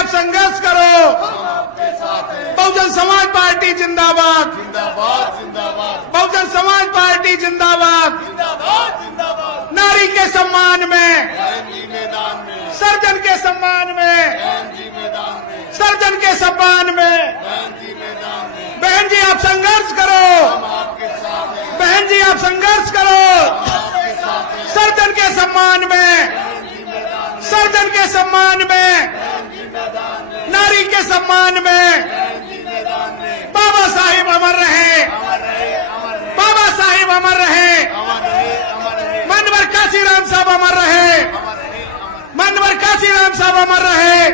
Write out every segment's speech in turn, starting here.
आप संघर्ष करो। बहुजन समाज पार्टी जिंदाबाद, जिंदाबाद जिंदाबाद बहुजन समाज पार्टी जिंदाबाद। जिंदाबाद जिंदाबाद। नारी के सम्मान में, बहन जी मैदान में, सर्जन के सम्मान में, बहन जी मैदान में, सर्जन के सम्मान में। बहन जी मैदान में। बहन जी आप संघर्ष करो, हम आपके साथ हैं, बहन जी आप संघर्ष करो। आपके साथ हैं। सर्जन के सम्मान में, बहन जी मैदान में, सर्जन के सम्मान में, बहन जी मैदान में, नारी के सम्मान में। बहन जी मैदान में। बाबा साहिब अमर रहे, अमर रहे, अमर रहे, बाबा साहिब अमर रहे, अमर रहे, अमर रहे, मनवर काशीराम साहब अमर रहे, अमर रहे, अमर। मनवर काशीराम साहब अमर रहे।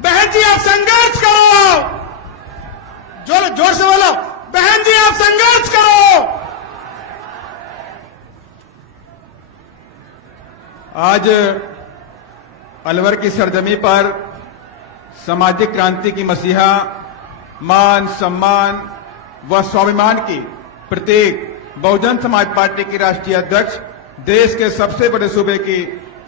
बहन जी आप संघर्ष करो, जोर जोर से बोलो, बहन जी आप संघर्ष करो। आज अलवर की सरजमी पर सामाजिक क्रांति की मसीहा, मान सम्मान व स्वाभिमान की प्रतीक बहुजन समाज पार्टी की राष्ट्रीय अध्यक्ष, देश के सबसे बड़े सूबे की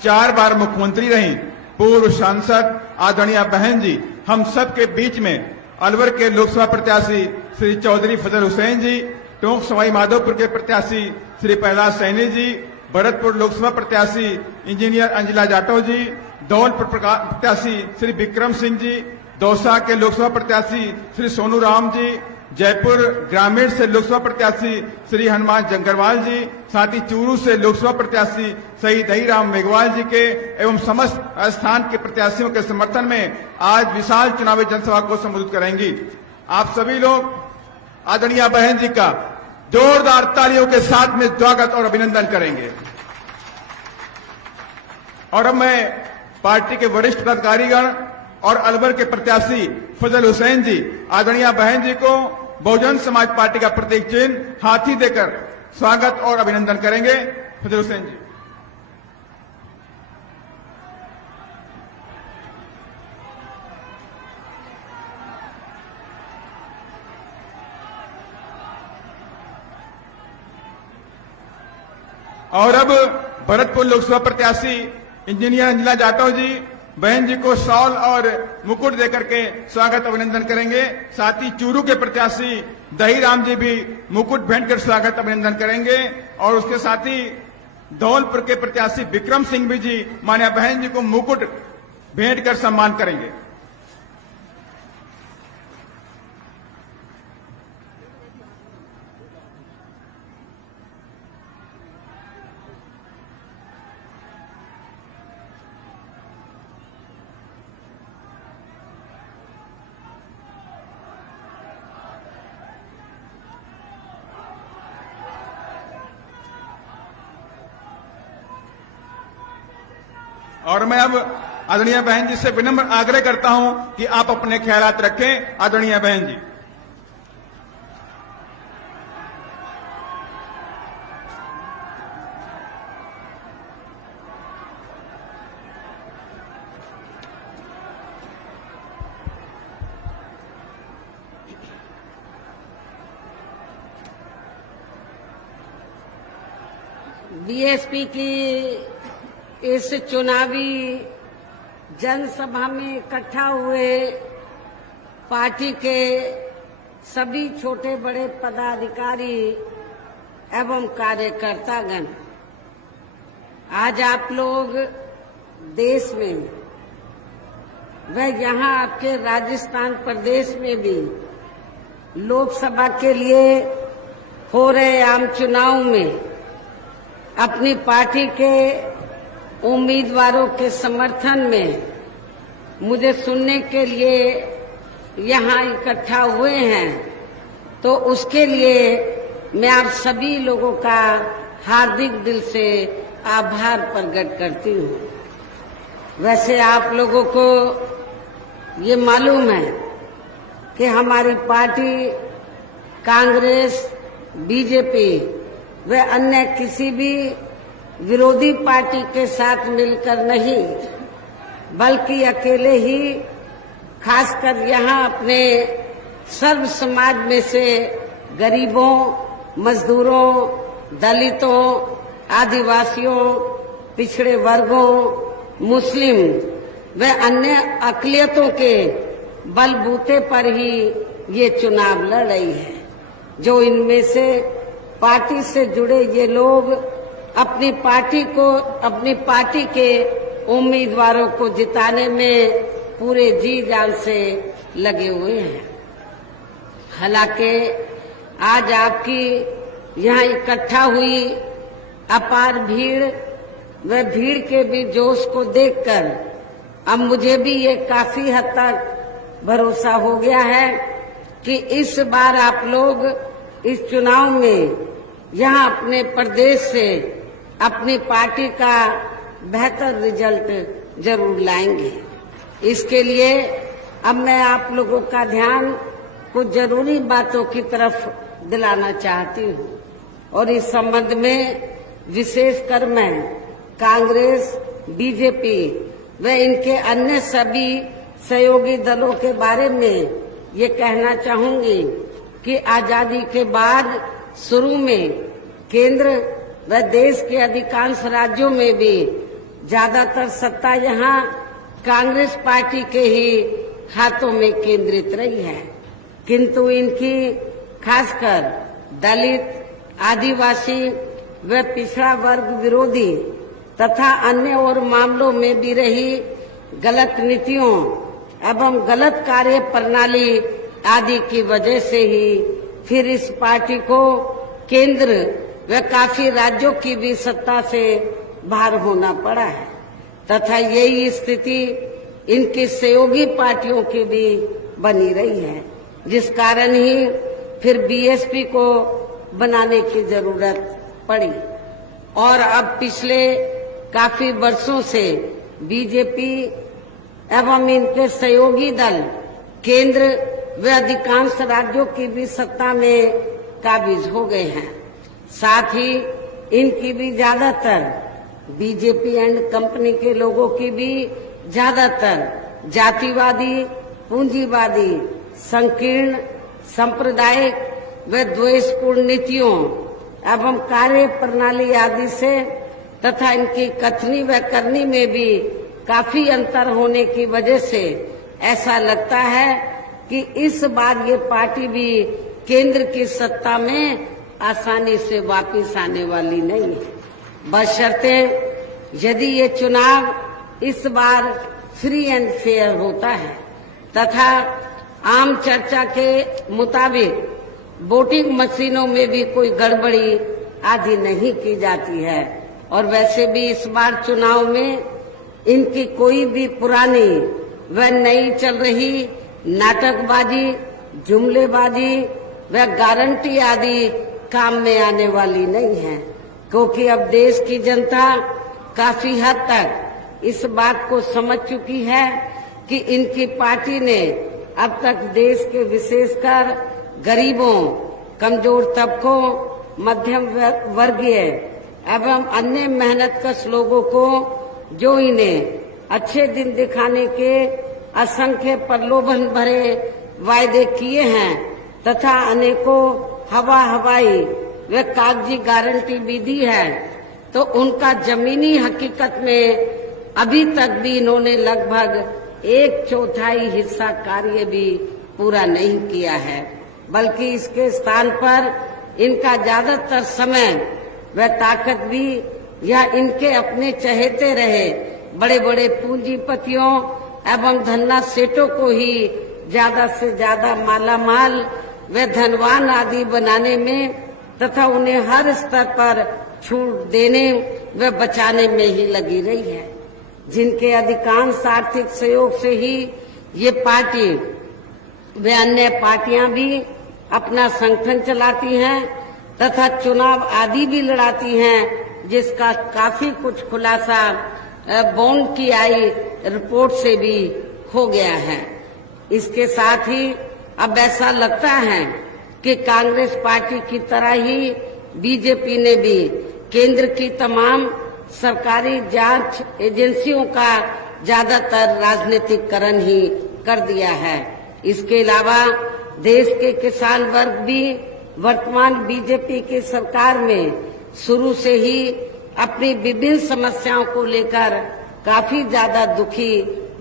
4 बार मुख्यमंत्री रहीं, पूर्व सांसद आदरणीय बहन जी हम सब के बीच में अलवर के लोकसभा प्रत्याशी श्री चौधरी फजल हुसैन जी, टोंक सवाई माधोपुर के प्रत्याशी श्री प्रहलाद सैनी जी, भरतपुर लोकसभा प्रत्याशी इंजीनियर अंजिला जाटव जी, धौलपुर प्रत्याशी श्री विक्रम सिंह जी, दौसा के लोकसभा प्रत्याशी श्री सोनू राम जी, जयपुर ग्रामीण से लोकसभा प्रत्याशी श्री हनुमान जंगरवाल जी, साथ ही चूरू से लोकसभा प्रत्याशी श्री दहीराम मेघवाल जी के एवं समस्त स्थान के प्रत्याशियों के समर्थन में आज विशाल चुनावी जनसभा को संबोधित करेंगी। आप सभी लोग आदरणीय बहन जी का जोरदार तालियों के साथ में स्वागत और अभिनंदन करेंगे। और अब मैं पार्टी के वरिष्ठ पदाधिकारीगण और अलवर के प्रत्याशी फजल हुसैन जी आदरणीय बहन जी को बहुजन समाज पार्टी का प्रतीक चिन्ह हाथी देकर स्वागत और अभिनंदन करेंगे। फजल हुसैन जी। और अब भरतपुर लोकसभा प्रत्याशी इंजीनियर अंजिला जाटव जी बहन जी को शॉल और मुकुट देकर के स्वागत अभिनंदन करेंगे। साथ ही चूरू के प्रत्याशी दहीराम जी भी मुकुट भेंट कर स्वागत अभिनंदन करेंगे। और उसके साथ ही धौलपुर के प्रत्याशी विक्रम सिंह भी जी मान्य बहन जी को मुकुट भेंट कर सम्मान करेंगे। और मैं अब आदरणीय बहन जी से विनम्र आग्रह करता हूं कि आप अपने ख्यालात रखें। आदरणीय बहन जी। बीएसपी की इस चुनावी जनसभा में इकट्ठा हुए पार्टी के सभी छोटे बड़े पदाधिकारी एवं कार्यकर्तागण, आज आप लोग देश में व यहाँ आपके राजस्थान प्रदेश में भी लोकसभा के लिए हो रहे आम चुनाव में अपनी पार्टी के उम्मीदवारों के समर्थन में मुझे सुनने के लिए यहाँ इकट्ठा हुए हैं, तो उसके लिए मैं आप सभी लोगों का हार्दिक दिल से आभार प्रकट करती हूँ। वैसे आप लोगों को ये मालूम है कि हमारी पार्टी कांग्रेस, बीजेपी व अन्य किसी भी विरोधी पार्टी के साथ मिलकर नहीं, बल्कि अकेले ही खासकर यहाँ अपने सर्व समाज में से गरीबों, मजदूरों, दलितों, आदिवासियों, पिछड़े वर्गों, मुस्लिम व अन्य अकलियतों के बलबूते पर ही ये चुनाव लड़ रही है। जो इनमें से पार्टी से जुड़े ये लोग अपनी पार्टी के उम्मीदवारों को जिताने में पूरे जी जान से लगे हुए हैं। हालांकि आज आपकी यहाँ इकट्ठा हुई अपार भीड़ व भीड़ के भी जोश को देखकर अब मुझे भी ये काफी हद तक भरोसा हो गया है कि इस बार आप लोग इस चुनाव में यहाँ अपने प्रदेश से अपनी पार्टी का बेहतर रिजल्ट जरूर लाएंगे। इसके लिए अब मैं आप लोगों का ध्यान कुछ जरूरी बातों की तरफ दिलाना चाहती हूँ और इस संबंध में विशेषकर मैं कांग्रेस, बीजेपी व इनके अन्य सभी सहयोगी दलों के बारे में ये कहना चाहूंगी कि आजादी के बाद शुरू में केंद्र व देश के अधिकांश राज्यों में भी ज्यादातर सत्ता यहाँ कांग्रेस पार्टी के ही हाथों में केंद्रित रही है, किंतु इनकी खासकर दलित, आदिवासी व पिछड़ा वर्ग विरोधी तथा अन्य और मामलों में भी रही गलत नीतियों एवं गलत कार्य प्रणाली आदि की वजह से ही फिर इस पार्टी को केंद्र व काफी राज्यों की भी सत्ता से बाहर होना पड़ा है तथा यही स्थिति इनकी सहयोगी पार्टियों की भी बनी रही है, जिस कारण ही फिर बीएसपी को बनाने की जरूरत पड़ी और अब पिछले काफी वर्षों से बीजेपी एवं इनके सहयोगी दल केंद्र व अधिकांश राज्यों की भी सत्ता में काबिज हो गए हैं। साथ ही इनकी भी ज्यादातर बीजेपी एंड कंपनी के लोगों की भी ज्यादातर जातिवादी, पूंजीवादी, संकीर्ण, सांप्रदायिक व द्वेषपूर्ण नीतियों एवं कार्य प्रणाली आदि से तथा इनकी कथनी व करनी में भी काफी अंतर होने की वजह से ऐसा लगता है कि इस बार ये पार्टी भी केंद्र की सत्ता में आसानी से वापस आने वाली नहीं है, बशर्ते यदि ये चुनाव इस बार फ्री एंड फेयर होता है तथा आम चर्चा के मुताबिक वोटिंग मशीनों में भी कोई गड़बड़ी आदि नहीं की जाती है और वैसे भी इस बार चुनाव में इनकी कोई भी पुरानी व नई चल रही नाटकबाजी, जुमलेबाजी व गारंटी आदि काम में आने वाली नहीं है, क्योंकि अब देश की जनता काफी हद तक इस बात को समझ चुकी है कि इनकी पार्टी ने अब तक देश के विशेषकर गरीबों, कमजोर तबकों, मध्यम वर्गीय एवं अन्य मेहनतकश लोगों को जो इन्हें अच्छे दिन दिखाने के असंख्य प्रलोभन भरे वायदे किए हैं तथा अनेकों हवाई व कागजी गारंटी भी दी है, तो उनका जमीनी हकीकत में अभी तक भी इन्होंने लगभग 1/4 हिस्सा कार्य भी पूरा नहीं किया है, बल्कि इसके स्थान पर इनका ज्यादातर समय व ताकत भी या इनके अपने चहेते रहे बड़े बड़े पूंजीपतियों एवं धन्ना सेठों को ही ज्यादा से ज्यादा मालामाल व धनवान आदि बनाने में तथा उन्हें हर स्तर पर छूट देने व बचाने में ही लगी रही है, जिनके अधिकांश आर्थिक सहयोग से ही ये पार्टी व अन्य पार्टियां भी अपना संगठन चलाती हैं तथा चुनाव आदि भी लड़ाती हैं, जिसका काफी कुछ खुलासा बॉन्ड की आई रिपोर्ट से भी हो गया है। इसके साथ ही अब ऐसा लगता है कि कांग्रेस पार्टी की तरह ही बीजेपी ने भी केंद्र की तमाम सरकारी जांच एजेंसियों का ज्यादातर राजनीतिकरण ही कर दिया है। इसके अलावा देश के किसान वर्ग भी वर्तमान बीजेपी की सरकार में शुरू से ही अपनी विभिन्न समस्याओं को लेकर काफी ज्यादा दुखी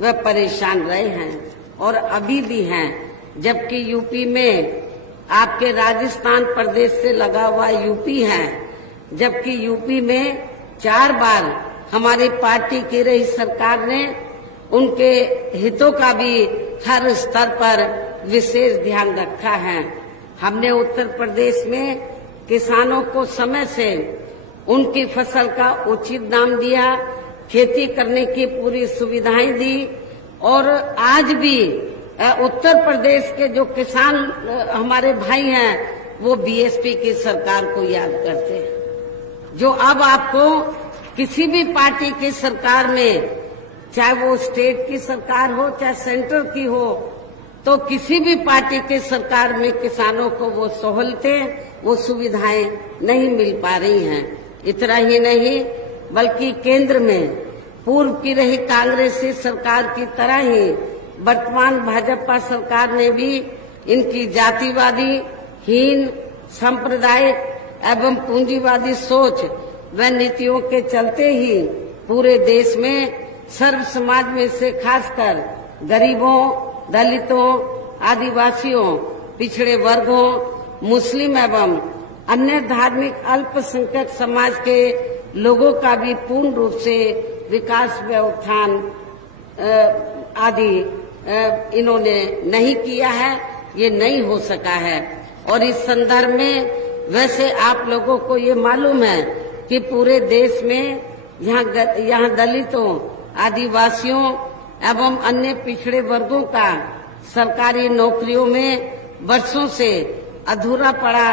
वे परेशान रहे हैं और अभी भी हैं। जबकि यूपी में आपके राजस्थान प्रदेश से लगा हुआ यूपी है, जबकि यूपी में 4 बार हमारी पार्टी की रही सरकार ने उनके हितों का भी हर स्तर पर विशेष ध्यान रखा है। हमने उत्तर प्रदेश में किसानों को समय से उनकी फसल का उचित दाम दिया, खेती करने की पूरी सुविधाएं दी और आज भी उत्तर प्रदेश के जो किसान हमारे भाई हैं वो बीएसपी की सरकार को याद करते हैं। जो अब आपको किसी भी पार्टी की सरकार में, चाहे वो स्टेट की सरकार हो चाहे सेंटर की हो, तो किसी भी पार्टी की सरकार में किसानों को वो सहूलतें, वो सुविधाएं नहीं मिल पा रही हैं। इतना ही नहीं बल्कि केंद्र में पूर्व की रही कांग्रेसी सरकार की तरह ही वर्तमान भाजपा सरकार ने भी इनकी जातिवादी, हीन, सांप्रदायिक एवं पूंजीवादी सोच व नीतियों के चलते ही पूरे देश में सर्व समाज में से खासकर गरीबों, दलितों, आदिवासियों, पिछड़े वर्गों, मुस्लिम एवं अन्य धार्मिक अल्पसंख्यक समाज के लोगों का भी पूर्ण रूप से विकास व उत्थान आदि इन्होंने नहीं किया है, ये नहीं हो सका है। और इस संदर्भ में वैसे आप लोगों को ये मालूम है कि पूरे देश में यहाँ दलितों, आदिवासियों एवं अन्य पिछड़े वर्गों का सरकारी नौकरियों में वर्षों से अधूरा पड़ा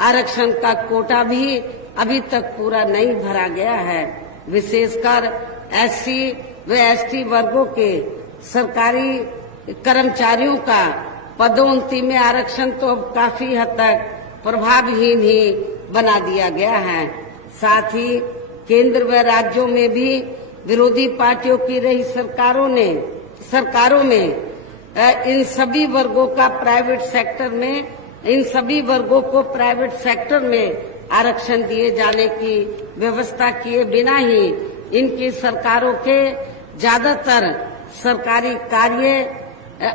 आरक्षण का कोटा भी अभी तक पूरा नहीं भरा गया है। विशेषकर एससी व एसटी वर्गों के सरकारी कर्मचारियों का पदोन्नति में आरक्षण तो अब काफी हद तक प्रभावहीन ही बना दिया गया है। साथ ही केंद्र व राज्यों में भी विरोधी पार्टियों की रही सरकारों में इन सभी वर्गों को प्राइवेट सेक्टर में आरक्षण दिए जाने की व्यवस्था किए बिना ही इनकी सरकारों के ज्यादातर सरकारी कार्य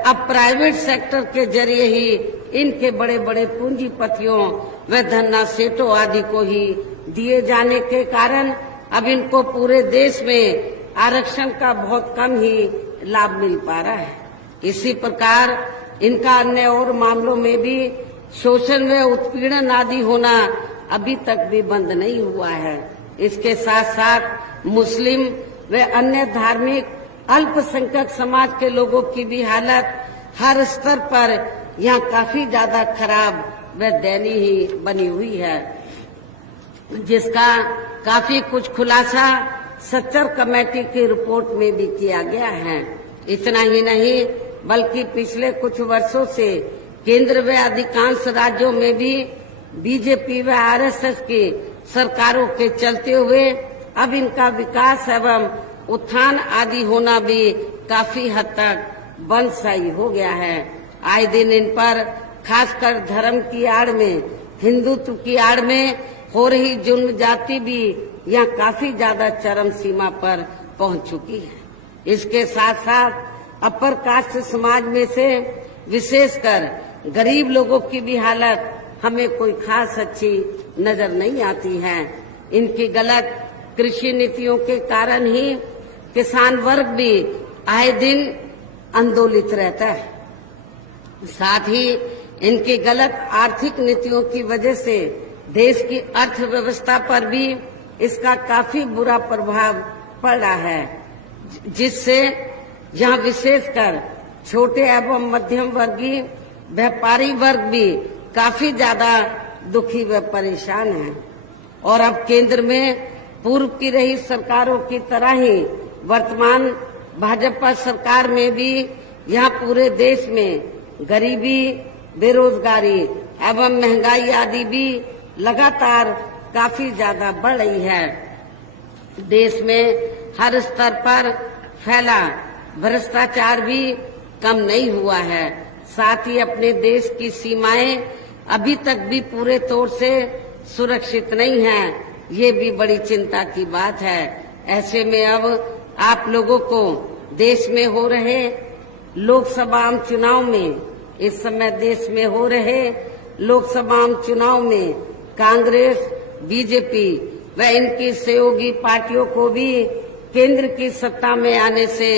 अब प्राइवेट सेक्टर के जरिए ही इनके बड़े बड़े पूंजीपतियों व धन्ना सेठों आदि को ही दिए जाने के कारण अब इनको पूरे देश में आरक्षण का बहुत कम ही लाभ मिल पा रहा है। इसी प्रकार इनका अन्य और मामलों में भी शोषण व उत्पीड़न आदि होना अभी तक भी बंद नहीं हुआ है। इसके साथ साथ मुस्लिम व अन्य धार्मिक अल्पसंख्यक समाज के लोगों की भी हालत हर स्तर पर यहाँ काफी ज्यादा खराब व दयनीय ही बनी हुई है, जिसका काफी कुछ खुलासा सच्चर कमेटी की रिपोर्ट में भी किया गया है। इतना ही नहीं बल्कि पिछले कुछ वर्षों से केंद्र व अधिकांश राज्यों में भी बीजेपी व आरएसएस की सरकारों के चलते हुए अब इनका विकास एवं उत्थान आदि होना भी काफी हद तक बंदशाही हो गया है। आए दिन इन पर खासकर धर्म की आड़ में, हिंदुत्व की आड़ में हो रही जुल्म जाति भी यहाँ काफी ज्यादा चरम सीमा पर पहुंच चुकी है। इसके साथ साथ अपर कास्ट समाज में से विशेषकर गरीब लोगों की भी हालत हमें कोई खास अच्छी नजर नहीं आती है। इनकी गलत कृषि नीतियों के कारण ही किसान वर्ग भी आए दिन आंदोलित रहता है। साथ ही इनकी गलत आर्थिक नीतियों की वजह से देश की अर्थव्यवस्था पर भी इसका काफी बुरा प्रभाव पड़ रहा है, जिससे यहाँ विशेषकर छोटे एवं मध्यम वर्गीय व्यापारी वर्ग भी काफी ज्यादा दुखी व परेशान है। और अब केंद्र में पूर्व की रही सरकारों की तरह ही वर्तमान भाजपा सरकार में भी यहाँ पूरे देश में गरीबी, बेरोजगारी एवं महंगाई आदि भी लगातार काफी ज्यादा बढ़ रही है। देश में हर स्तर पर फैला भ्रष्टाचार भी कम नहीं हुआ है। साथ ही अपने देश की सीमाएं अभी तक भी पूरे तौर से सुरक्षित नहीं हैं। ये भी बड़ी चिंता की बात है। ऐसे में अब आप लोगों को देश में हो रहे लोकसभा चुनाव में, इस समय देश में हो रहे लोकसभा चुनाव में कांग्रेस, बीजेपी व इनकी सहयोगी पार्टियों को भी केंद्र की सत्ता में आने से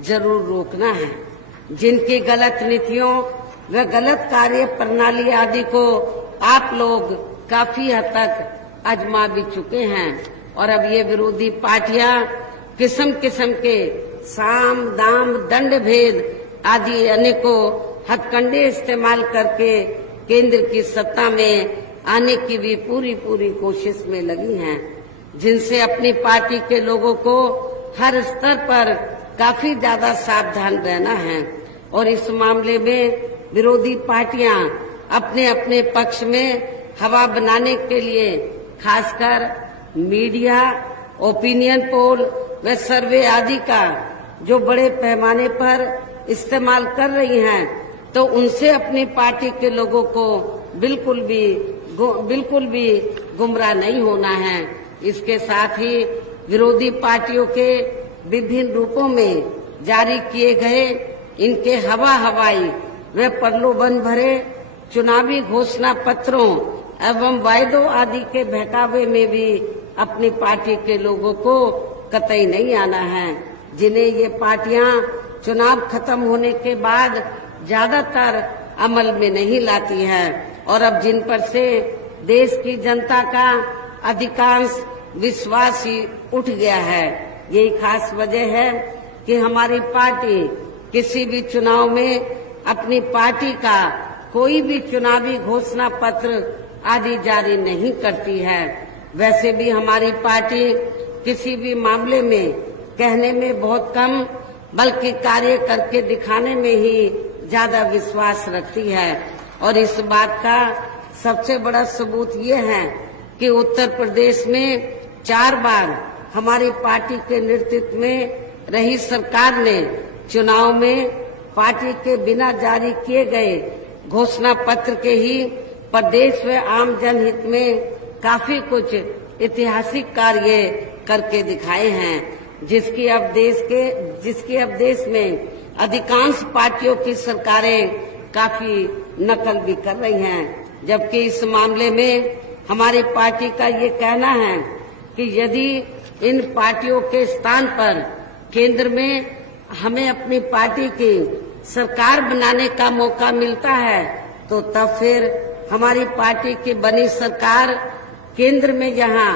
जरूर रोकना है। जिनकी गलत नीतियों व गलत कार्य प्रणाली आदि को आप लोग काफी हद तक आजमा भी चुके हैं और अब ये विरोधी पार्टियां किस्म किस्म के साम दाम दंड भेद आदि अनेकों हथकंडे इस्तेमाल करके केंद्र की सत्ता में आने की भी पूरी कोशिश में लगी हैं, जिनसे अपनी पार्टी के लोगों को हर स्तर पर काफी ज्यादा सावधान रहना है। और इस मामले में विरोधी पार्टियां अपने अपने पक्ष में हवा बनाने के लिए खासकर मीडिया, ओपिनियन पोल व सर्वे आदि का जो बड़े पैमाने पर इस्तेमाल कर रही हैं, तो उनसे अपनी पार्टी के लोगों को बिल्कुल भी गुमराह नहीं होना है। इसके साथ ही विरोधी पार्टियों के विभिन्न रूपों में जारी किए गए इनके हवाई व प्रलोभन भरे चुनावी घोषणा पत्रों एवं वायदों आदि के बहकावे में भी अपनी पार्टी के लोगों को कतई नहीं आना है, जिन्हें ये पार्टियां चुनाव खत्म होने के बाद ज्यादातर अमल में नहीं लाती है और अब जिन पर से देश की जनता का अधिकांश विश्वास ही उठ गया है। यही खास वजह है कि हमारी पार्टी किसी भी चुनाव में अपनी पार्टी का कोई भी चुनावी घोषणा पत्र आदि जारी नहीं करती है। वैसे भी हमारी पार्टी किसी भी मामले में कहने में बहुत कम बल्कि कार्य करके दिखाने में ही ज्यादा विश्वास रखती है और इस बात का सबसे बड़ा सबूत ये है कि उत्तर प्रदेश में 4 बार हमारी पार्टी के नेतृत्व में रही सरकार ने चुनाव में पार्टी के बिना जारी किए गए घोषणा पत्र के ही प्रदेश व आम जनहित में काफी कुछ ऐतिहासिक कार्य करके दिखाए हैं, जिसकी अब देश में अधिकांश पार्टियों की सरकारें काफी नकल भी कर रही हैं। जबकि इस मामले में हमारी पार्टी का ये कहना है कि यदि इन पार्टियों के स्थान पर केंद्र में हमें अपनी पार्टी की सरकार बनाने का मौका मिलता है, तो तब फिर हमारी पार्टी की बनी सरकार केंद्र में जहां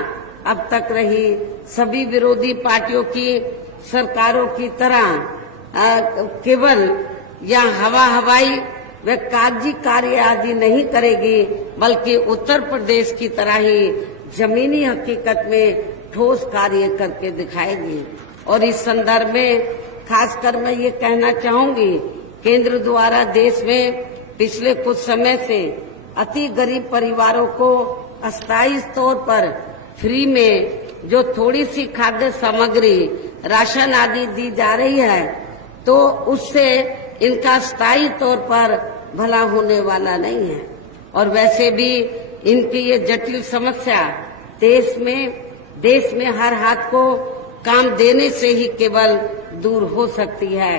अब तक रही सभी विरोधी पार्टियों की सरकारों की तरह केवल या हवाई व कागजी कार्य आदि नहीं करेगी, बल्कि उत्तर प्रदेश की तरह ही जमीनी हकीकत में ठोस कार्य करके दिखाएगी। और इस संदर्भ में खासकर मैं ये कहना चाहूंगी, केंद्र द्वारा देश में पिछले कुछ समय से अति गरीब परिवारों को अस्थायी तौर पर फ्री में जो थोड़ी सी खाद्य सामग्री, राशन आदि दी जा रही है, तो उससे इनका स्थायी तौर पर भला होने वाला नहीं है। और वैसे भी इनकी ये जटिल समस्या देश में हर हाथ को काम देने से ही केवल दूर हो सकती है,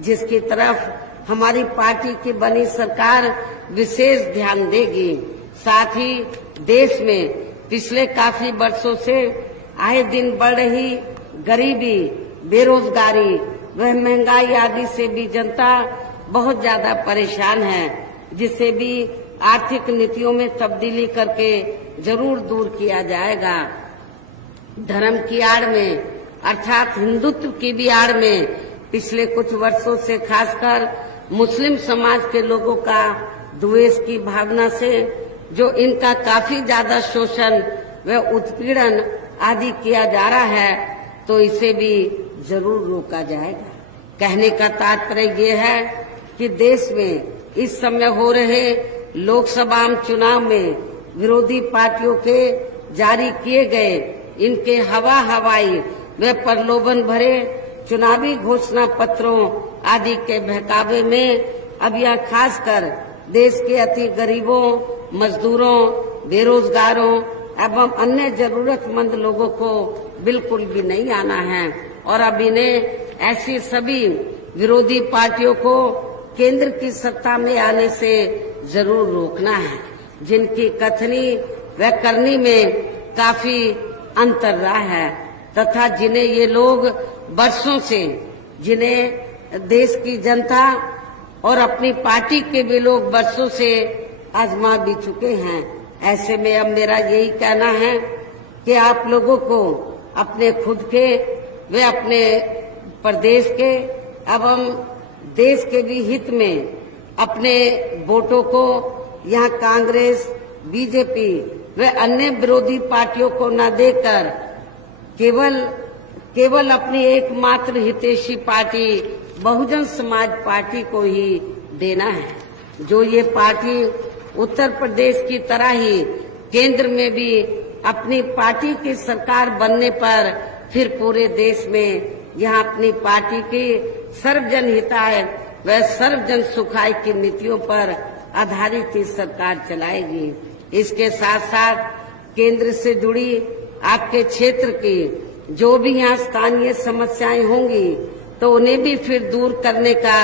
जिसकी तरफ हमारी पार्टी की बनी सरकार विशेष ध्यान देगी। साथ ही देश में पिछले काफी वर्षों से आए दिन बढ़ रही गरीबी, बेरोजगारी व महंगाई आदि से भी जनता बहुत ज्यादा परेशान है, जिसे भी आर्थिक नीतियों में तब्दीली करके जरूर दूर किया जाएगा। धर्म की आड़ में अर्थात हिंदुत्व की भी आड़ में पिछले कुछ वर्षों से खासकर मुस्लिम समाज के लोगों का द्वेष की भावना से जो इनका काफी ज्यादा शोषण व उत्पीड़न आदि किया जा रहा है, तो इसे भी जरूर रोका जाएगा। कहने का तात्पर्य ये है कि देश में इस समय हो रहे लोकसभा चुनाव में विरोधी पार्टियों के जारी किए गए इनके हवाई व प्रलोभन भरे चुनावी घोषणा पत्रों आदि के बहकावे में अब यह खासकर देश के अति गरीबों, मजदूरों, बेरोजगारों एवं अन्य जरूरतमंद लोगों को बिल्कुल भी नहीं आना है और अब इन्हें ऐसी सभी विरोधी पार्टियों को केंद्र की सत्ता में आने से जरूर रोकना है, जिनकी कथनी व करनी में काफी अंतर रहा है तथा जिन्हें ये लोग वर्षों से, जिन्हें देश की जनता और अपनी पार्टी के भी लोग वर्षों से आजमा भी चुके हैं। ऐसे में अब मेरा यही कहना है कि आप लोगों को अपने खुद के व अपने प्रदेश के एवं देश के भी हित में अपने वोटों को यहाँ कांग्रेस, बीजेपी व अन्य विरोधी पार्टियों को न देकर केवल अपनी एकमात्र हितैषी पार्टी बहुजन समाज पार्टी को ही देना है, जो ये पार्टी उत्तर प्रदेश की तरह ही केंद्र में भी अपनी पार्टी की सरकार बनने पर फिर पूरे देश में यहाँ अपनी पार्टी की सर्वजन हिताय व सर्वजन सुखाय की नीतियों पर आधारित ही सरकार चलाएगी। इसके साथ साथ केंद्र से जुड़ी आपके क्षेत्र की जो भी यहाँ स्थानीय समस्याएं होंगी तो उन्हें भी फिर दूर करने का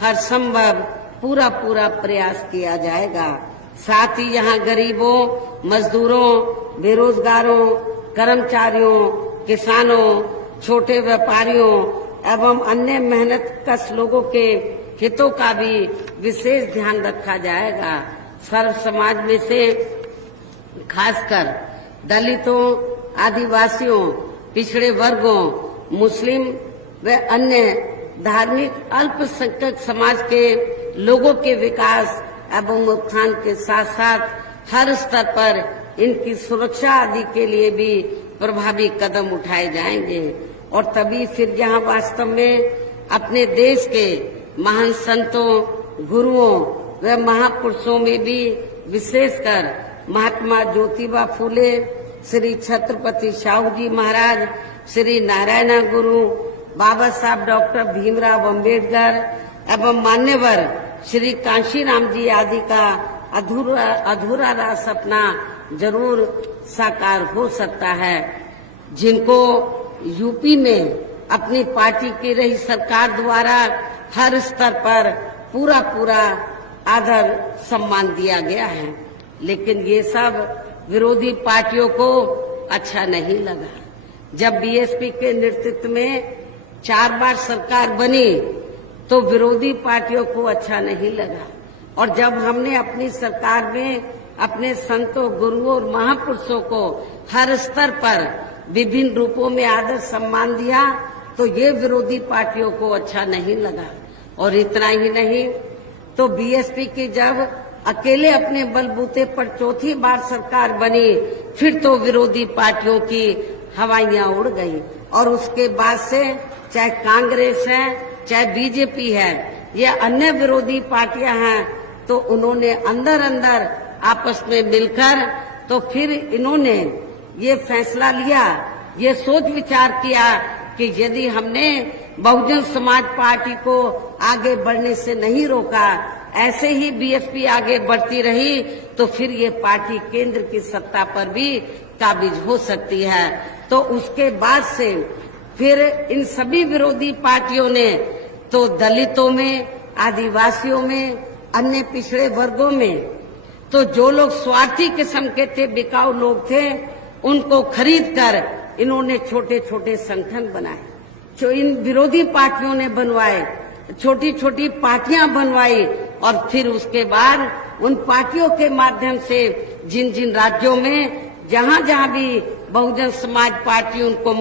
हर संभव पूरा प्रयास किया जाएगा। साथ ही यहाँ गरीबों, मजदूरों, बेरोजगारों, कर्मचारियों, किसानों, छोटे व्यापारियों एवं अन्य मेहनत कश लोगों के हितों का भी विशेष ध्यान रखा जाएगा। सर्व समाज में से खासकर दलितों, आदिवासियों, पिछड़े वर्गों, मुस्लिम व अन्य धार्मिक अल्पसंख्यक समाज के लोगों के विकास एवं उत्थान के साथ साथ हर स्तर पर इनकी सुरक्षा आदि के लिए भी प्रभावी कदम उठाए जाएंगे और तभी फिर यहाँ वास्तव में अपने देश के महान संतों, गुरुओं व महापुरुषों में भी विशेषकर महात्मा ज्योतिबा फूले, श्री छत्रपति शाहू जी महाराज, श्री नारायण गुरु, बाबा साहब डॉक्टर भीमराव अंबेडकर एवं मान्यवर श्री कांशीराम जी आदि का अधूरा रहा सपना जरूर साकार हो सकता है, जिनको यूपी में अपनी पार्टी की रही सरकार द्वारा हर स्तर पर पूरा आदर सम्मान दिया गया है। लेकिन ये सब विरोधी पार्टियों को अच्छा नहीं लगा। जब बीएसपी के नेतृत्व में 4 बार सरकार बनी तो विरोधी पार्टियों को अच्छा नहीं लगा और जब हमने अपनी सरकार में अपने संतों, गुरुओं और महापुरुषों को हर स्तर पर विभिन्न रूपों में आदर सम्मान दिया तो ये विरोधी पार्टियों को अच्छा नहीं लगा। और इतना ही नहीं तो बीएसपी की जब अकेले अपने बलबूते पर चौथी बार सरकार बनी फिर तो विरोधी पार्टियों की हवाइयां उड़ गई और उसके बाद से चाहे कांग्रेस है, चाहे बीजेपी है या अन्य विरोधी पार्टियां हैं तो उन्होंने अंदर आपस में मिलकर तो फिर इन्होंने ये फैसला लिया, ये सोच विचार किया कि यदि हमने बहुजन समाज पार्टी को आगे बढ़ने से नहीं रोका, ऐसे ही बीएसपी आगे बढ़ती रही तो फिर ये पार्टी केंद्र की सत्ता पर भी काबिज हो सकती है। तो उसके बाद से फिर इन सभी विरोधी पार्टियों ने तो दलितों में, आदिवासियों में, अन्य पिछड़े वर्गों में तो जो लोग स्वार्थी किस्म के थे, बिकाऊ लोग थे, उनको खरीद कर इन्होंने छोटे छोटे संगठन बनाए, जो इन विरोधी पार्टियों ने बनवाए, छोटी छोटी पार्टियां बनवाई और फिर उसके बाद उन पार्टियों के माध्यम से जिन जिन राज्यों में जहां भी बहुजन समाज पार्टी उनको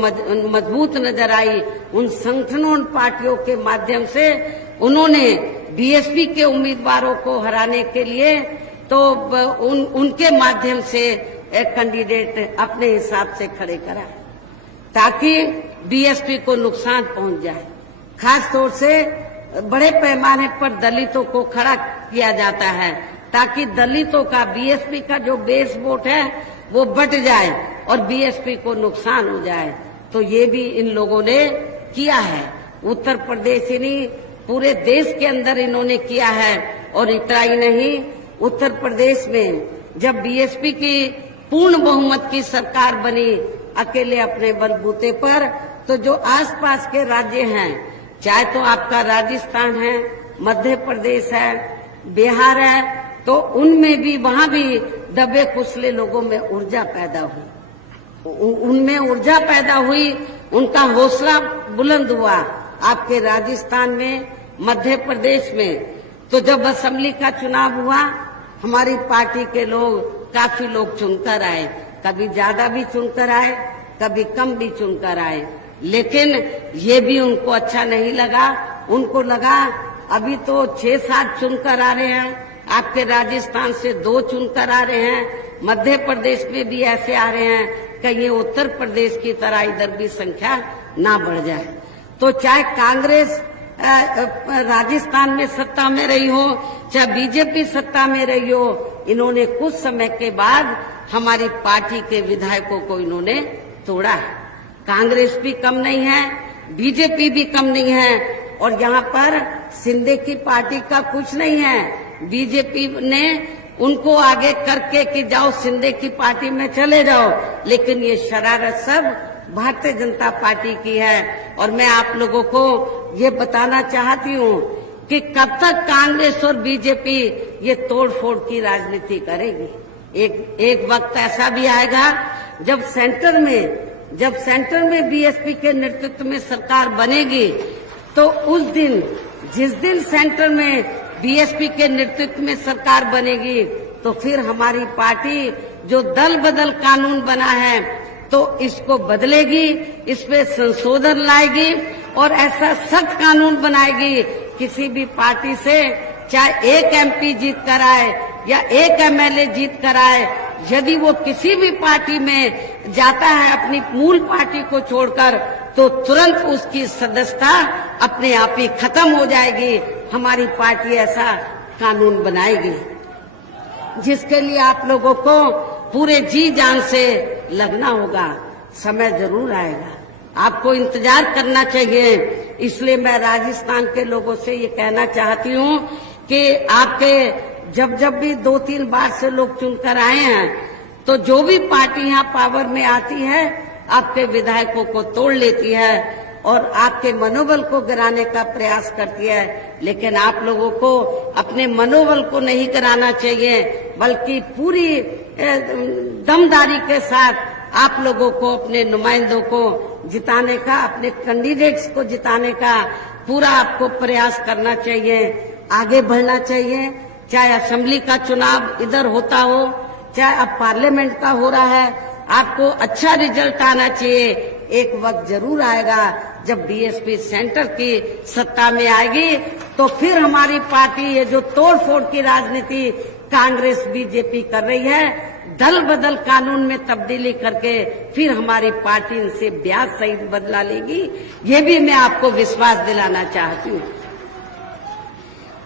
मजबूत नजर आई, उन संगठनों, उन पार्टियों के माध्यम से उन्होंने बीएसपी के उम्मीदवारों को हराने के लिए तो उनके माध्यम से एक कैंडिडेट अपने हिसाब से खड़े करा ताकि बीएसपी को नुकसान पहुंच जाए। खास तौर से बड़े पैमाने पर दलितों को खड़ा किया जाता है ताकि दलितों का, बीएसपी का जो बेस वोट है वो बट जाए और बीएसपी को नुकसान हो जाए। तो ये भी इन लोगों ने किया है। उत्तर प्रदेश ही नहीं, पूरे देश के अंदर इन्होंने किया है। और इतना ही नहीं, उत्तर प्रदेश में जब बीएसपी की पूर्ण बहुमत की सरकार बनी अकेले अपने बलबूते पर, तो जो आसपास के राज्य हैं चाहे तो आपका राजस्थान है, मध्य प्रदेश है, बिहार है, तो उनमें भी वहां भी दबे कुचले लोगों में ऊर्जा पैदा हुई, उनमें ऊर्जा पैदा हुई, उनका हौसला बुलंद हुआ। आपके राजस्थान में, मध्य प्रदेश में तो जब असेंबली का चुनाव हुआ, हमारी पार्टी के लोग काफी लोग चुनकर आए, कभी ज्यादा भी चुनकर आए, कभी कम भी चुनकर आए, लेकिन ये भी उनको अच्छा नहीं लगा। उनको लगा अभी तो 6-7 चुनकर आ रहे हैं, आपके राजस्थान से 2 चुनकर आ रहे हैं, मध्य प्रदेश में भी ऐसे आ रहे हैं, कहीं उत्तर प्रदेश की तरह इधर भी संख्या ना बढ़ जाए। तो चाहे कांग्रेस राजस्थान में सत्ता में रही हो, चाहे बीजेपी सत्ता में रही हो, इन्होंने कुछ समय के बाद हमारी पार्टी के विधायकों को इन्होंने तोड़ा है। कांग्रेस भी कम नहीं है, बीजेपी भी कम नहीं है, और यहाँ पर शिंदे की पार्टी का कुछ नहीं है। बीजेपी ने उनको आगे करके कि जाओ शिंदे की पार्टी में चले जाओ, लेकिन ये शरारत सब भारतीय जनता पार्टी की है। और मैं आप लोगों को ये बताना चाहती हूँ कि कब तक कांग्रेस और बीजेपी ये तोड़ फोड़ की राजनीति करेगी। एक वक्त ऐसा भी आएगा जब सेंटर में बीएसपी के नेतृत्व में सरकार बनेगी, तो उस दिन, जिस दिन सेंटर में बीएसपी के नेतृत्व में सरकार बनेगी, तो फिर हमारी पार्टी जो दल बदल कानून बना है तो इसको बदलेगी, इस पे संशोधन लाएगी और ऐसा सख्त कानून बनाएगी, किसी भी पार्टी से चाहे एक एमपी जीत कर आए या एक एमएलए जीत कर आए, यदि वो किसी भी पार्टी में जाता है अपनी मूल पार्टी को छोड़कर, तो तुरंत उसकी सदस्यता अपने आप ही खत्म हो जाएगी। हमारी पार्टी ऐसा कानून बनाएगी, जिसके लिए आप लोगों को पूरे जी जान से लगना होगा। समय जरूर आएगा, आपको इंतजार करना चाहिए। इसलिए मैं राजस्थान के लोगों से ये कहना चाहती हूँ कि आपके जब भी 2-3 बार से लोग चुनकर आए हैं, तो जो भी पार्टी यहाँ पावर में आती है, आपके विधायकों को तोड़ लेती है और आपके मनोबल को गिराने का प्रयास करती है। लेकिन आप लोगों को अपने मनोबल को नहीं गिराना चाहिए, बल्कि पूरी दमदारी के साथ आप लोगों को अपने नुमाइंदों को जिताने का, अपने कैंडिडेट्स को जिताने का पूरा आपको प्रयास करना चाहिए, आगे बढ़ना चाहिए। चाहे असेंबली का चुनाव इधर होता हो, चाहे अब पार्लियामेंट का हो रहा है, आपको अच्छा रिजल्ट आना चाहिए। एक वक्त जरूर आएगा जब बीएसपी सेंटर की सत्ता में आएगी, तो फिर हमारी पार्टी ये जो तोड़ फोड़ की राजनीति कांग्रेस बीजेपी कर रही है, दल बदल कानून में तब्दीली करके फिर हमारी पार्टी इनसे ब्याज सहित बदला लेगी, ये भी मैं आपको विश्वास दिलाना चाहती हूँ।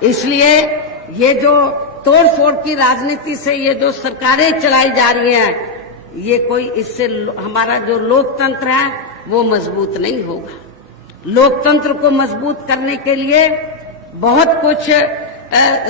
इसलिए ये जो तोड़ फोड़ की राजनीति से ये जो सरकारें चलाई जा रही हैं, ये कोई इससे हमारा जो लोकतंत्र है वो मजबूत नहीं होगा। लोकतंत्र को मजबूत करने के लिए बहुत कुछ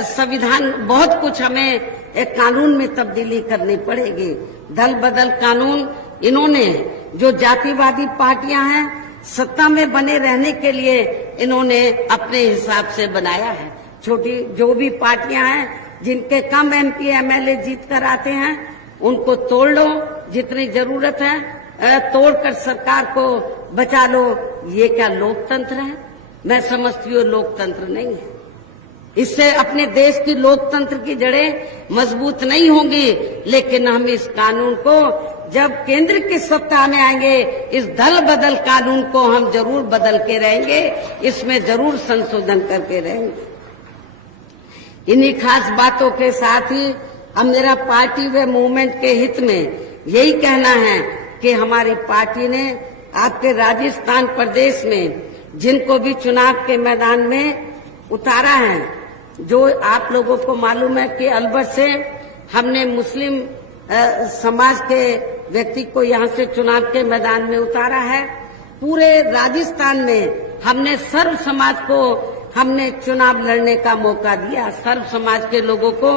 संविधान, बहुत कुछ हमें एक कानून में तब्दीली करनी पड़ेगी। दल बदल कानून इन्होंने, जो जातिवादी पार्टियां हैं, सत्ता में बने रहने के लिए इन्होंने अपने हिसाब से बनाया है। छोटी जो भी पार्टियां हैं जिनके कम एमपी एमएलए जीत कर आते हैं, उनको तोड़ लो, जितनी जरूरत है तोड़कर सरकार को बचा लो। ये क्या लोकतंत्र है? मैं समझती हूँ लोकतंत्र नहीं है। इससे अपने देश की लोकतंत्र की जड़ें मजबूत नहीं होंगी। लेकिन हम इस कानून को जब केंद्र की सत्ता में आएंगे, इस दल बदल कानून को हम जरूर बदल के रहेंगे, इसमें जरूर संशोधन करके रहेंगे। इन्हीं खास बातों के साथ ही अब मेरा पार्टी व मूवमेंट के हित में यही कहना है कि हमारी पार्टी ने आपके राजस्थान प्रदेश में जिनको भी चुनाव के मैदान में उतारा है, जो आप लोगों को मालूम है कि अलवर से हमने मुस्लिम समाज के व्यक्ति को यहाँ से चुनाव के मैदान में उतारा है। पूरे राजस्थान में हमने सर्व समाज को हमने चुनाव लड़ने का मौका दिया, सर्व समाज के लोगों को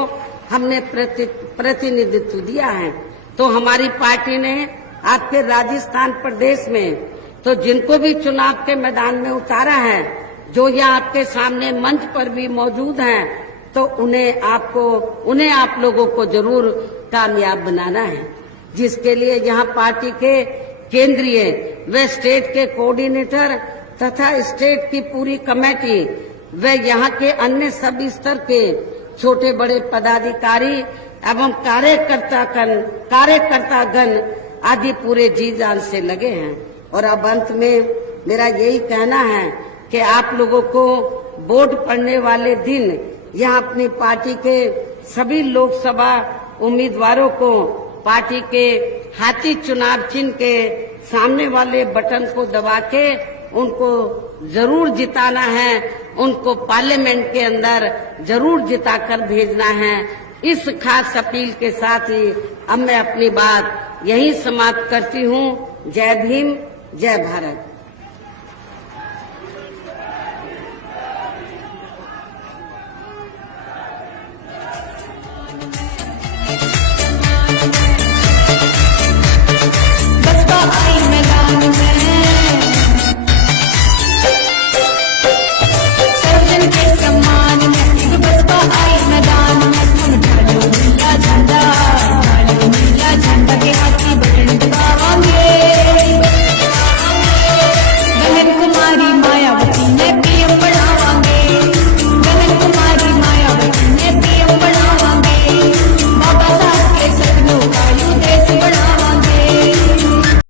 हमने प्रतिनिधित्व दिया है। तो हमारी पार्टी ने आपके राजस्थान प्रदेश में तो जिनको भी चुनाव के मैदान में उतारा है, जो यहाँ आपके सामने मंच पर भी मौजूद हैं, तो उन्हें आप लोगों को जरूर कामयाब बनाना है, जिसके लिए यहाँ पार्टी के केंद्रीय व स्टेट के कोऑर्डिनेटर तथा स्टेट की पूरी कमेटी व यहाँ के अन्य सभी स्तर के छोटे बड़े पदाधिकारी एवं कार्यकर्तागण आदि पूरे जी जान से लगे हैं। और अब अंत में मेरा यही कहना है कि आप लोगों को वोट पड़ने वाले दिन यहाँ अपनी पार्टी के सभी लोकसभा उम्मीदवारों को पार्टी के हाथी चुनाव चिन्ह के सामने वाले बटन को दबा के उनको जरूर जिताना है, उनको पार्लियामेंट के अंदर जरूर जिताकर भेजना है। इस खास अपील के साथ ही अब मैं अपनी बात यहीं समाप्त करती हूँ। जय भीम, जय भारत।